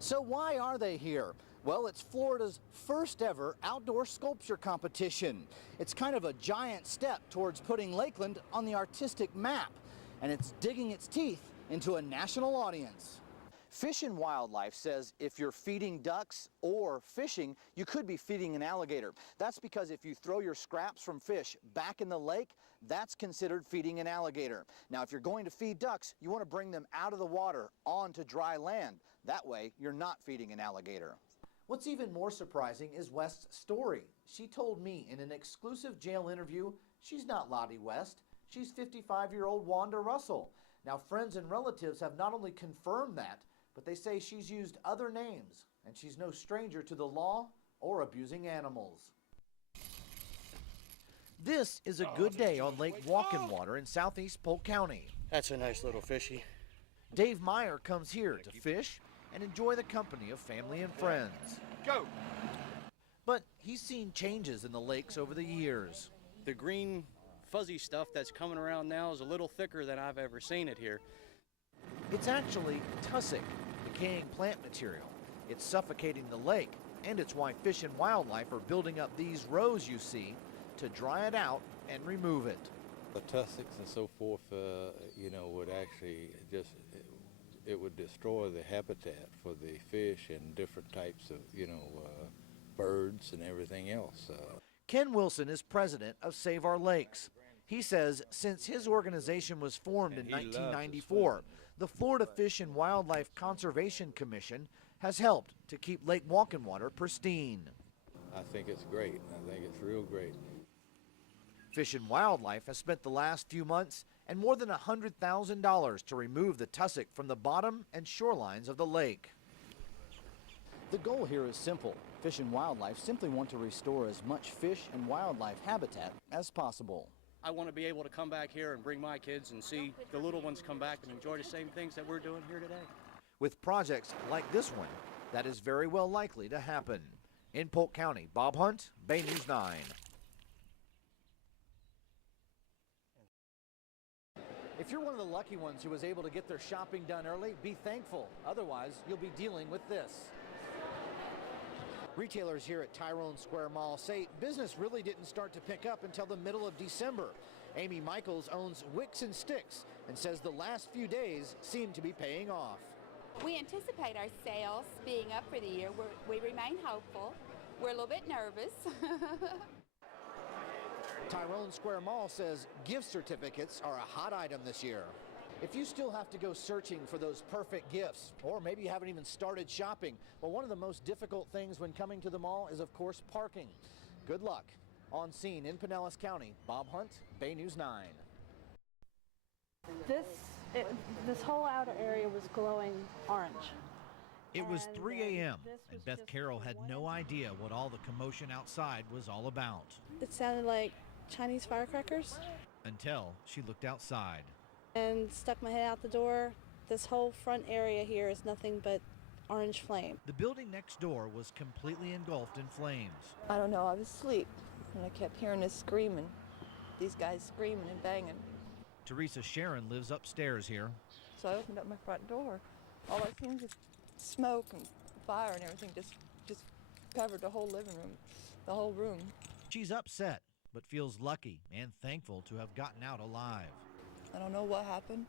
So why are they here? Well, it's Florida's first ever outdoor sculpture competition. It's kind of a giant step towards putting Lakeland on the artistic map, and it's digging its teeth into a national audience. Fish and Wildlife says if you're feeding ducks or fishing, you could be feeding an alligator. That's because if you throw your scraps from fish back in the lake, that's considered feeding an alligator. Now, if you're going to feed ducks, you want to bring them out of the water onto dry land. That way, you're not feeding an alligator. What's even more surprising is West's story. She told me in an exclusive jail interview she's not Lottie West, she's 55-year-old Wanda Russell. Now, friends and relatives have not only confirmed that, but they say she's used other names, and she's no stranger to the law or abusing animals. This is a good day on Lake Walking Water in southeast Polk County. That's a nice little fishy. Dave Meyer comes here to fish and enjoy the company of family and friends. Go! But he's seen changes in the lakes over the years. The green fuzzy stuff that's coming around now is a little thicker than I've ever seen it here. It's actually tussock, decaying plant material. It's suffocating the lake, and it's why Fish and Wildlife are building up these rows you see to dry it out and remove it. The tussocks and so forth, would actually just, it would destroy the habitat for the fish and different types of, birds and everything else. Ken Wilson is president of Save Our Lakes. He says since his organization was formed in 1994, the Florida Fish and Wildlife Conservation Commission has helped to keep Lake Walking Water pristine. I think it's great. I think it's real great. Fish and Wildlife has spent the last few months and more than $100,000 to remove the tussock from the bottom and shorelines of the lake. The goal here is simple. Fish and Wildlife simply want to restore as much fish and wildlife habitat as possible. I want to be able to come back here and bring my kids and see the little ones come back and enjoy the same things that we're doing here today. With projects like this one, that is very well likely to happen. In Polk County, Bob Hunt, Bay News 9. If you're one of the lucky ones who was able to get their shopping done early, be thankful. Otherwise, you'll be dealing with this. Retailers here at Tyrone Square Mall say business really didn't start to pick up until the middle of December. Amy Michaels owns Wicks and Sticks and says the last few days seem to be paying off. We anticipate our sales being up for the year. We remain hopeful. We're a little bit nervous. Tyrone Square Mall says gift certificates are a hot item this year. If you still have to go searching for those perfect gifts, or maybe you haven't even started shopping, well, one of the most difficult things when coming to the mall is, of course, parking. Good luck. On scene in Pinellas County, Bob Hunt, Bay News 9. This whole outer area was glowing orange. It was 3 a.m., and Beth Carroll had no idea what all the commotion outside was all about. It sounded like Chinese firecrackers. Until she looked outside. And stuck my head out the door. This whole front area here is nothing but orange flame. The building next door was completely engulfed in flames. I don't know, I was asleep, and I kept hearing this screaming, these guys screaming and banging. Teresa Sharon lives upstairs here. So I opened up my front door. All I seen was smoke and fire and everything just covered the whole living room, the whole room. She's upset, but feels lucky and thankful to have gotten out alive. I don't know what happened.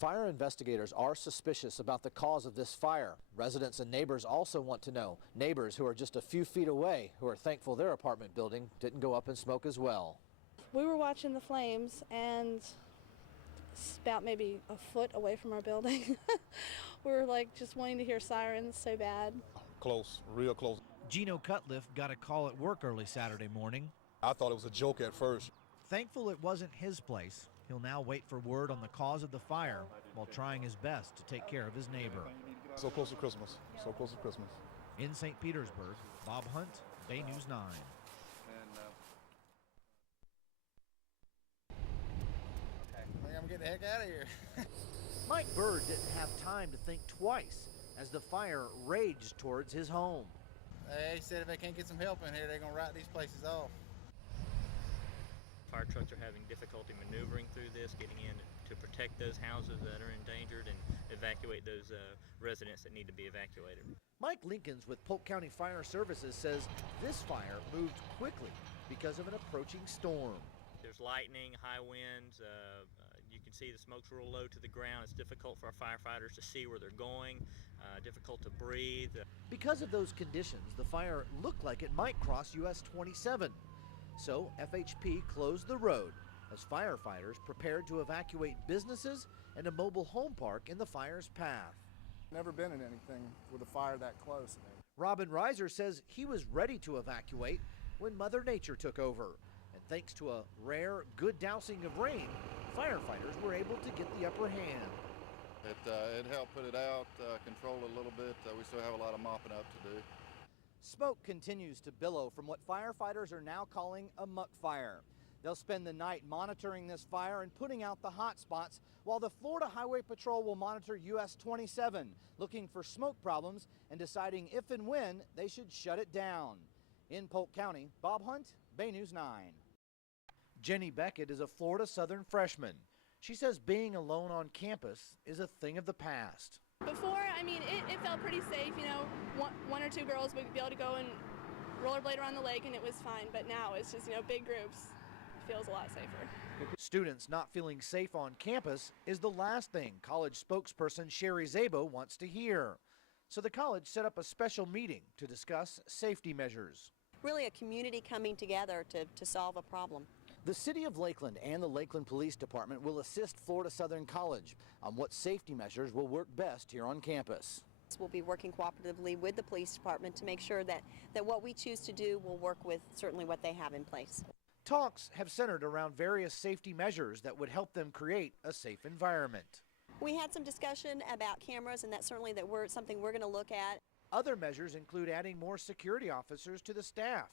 Fire investigators are suspicious about the cause of this fire. Residents and neighbors also want to know. Neighbors who are just a few feet away who are thankful their apartment building didn't go up in smoke as well. We were watching the flames, and it's about maybe a foot away from our building. We were like just wanting to hear sirens so bad. Close, real close. Gino Cutliff got a call at work early Saturday morning. I thought it was a joke at first. Thankful it wasn't his place. He'll now wait for word on the cause of the fire while trying his best to take care of his neighbor. So close to Christmas, so close to Christmas. In St. Petersburg, Bob Hunt, Bay News 9. I think I'm getting the heck out of here. Mike Bird didn't have time to think twice as the fire raged towards his home. He said if they can't get some help in here, they're going to write these places off. Fire trucks are having difficulty maneuvering through this, getting into to protect those houses that are endangered and evacuate those residents that need to be evacuated. Mike Linkins with Polk County Fire Services says this fire moved quickly because of an approaching storm. There's lightning, high winds. You can see the smoke's real low to the ground. It's difficult for our firefighters to see where they're going, difficult to breathe. Because of those conditions, the fire looked like it might cross US 27. So FHP closed the road as firefighters prepared to evacuate businesses and a mobile home park in the fire's path. Never been in anything with a fire that close. Robin Reiser says he was ready to evacuate when Mother Nature took over. And thanks to a rare, good dousing of rain, firefighters were able to get the upper hand. It helped put it out, control it a little bit. We still have a lot of mopping up to do. Smoke continues to billow from what firefighters are now calling a muck fire. They'll spend the night monitoring this fire and putting out the hot spots, while the Florida Highway Patrol will monitor US 27, looking for smoke problems and deciding if and when they should shut it down. In Polk County, Bob Hunt, Bay News 9. Jenny Beckett is a Florida Southern freshman. She says being alone on campus is a thing of the past. Before, I mean, it felt pretty safe, you know, one or two girls would be able to go and rollerblade around the lake and it was fine, but now it's just, you know, big groups. It feels a lot safer. Students not feeling safe on campus is the last thing college spokesperson Sherry Szabo wants to hear. So the college set up a special meeting to discuss safety measures. Really a community coming together to solve a problem. The City of Lakeland and the Lakeland Police Department will assist Florida Southern College on what safety measures will work best here on campus. We'll be working cooperatively with the police department to make sure that what we choose to do will work with certainly what they have in place. Talks have centered around various safety measures that would help them create a safe environment. We had some discussion about cameras, and that's certainly something we're going to look at. Other measures include adding more security officers to the staff,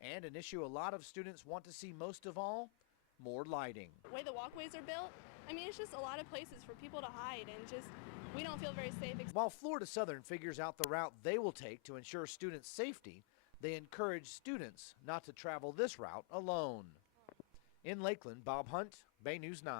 and an issue a lot of students want to see most of all, more lighting. The way the walkways are built, I mean, it's just a lot of places for people to hide, and just we don't feel very safe. While Florida Southern figures out the route they will take to ensure students' safety, they encourage students not to travel this route alone. In Lakeland, Bob Hunt, Bay News 9.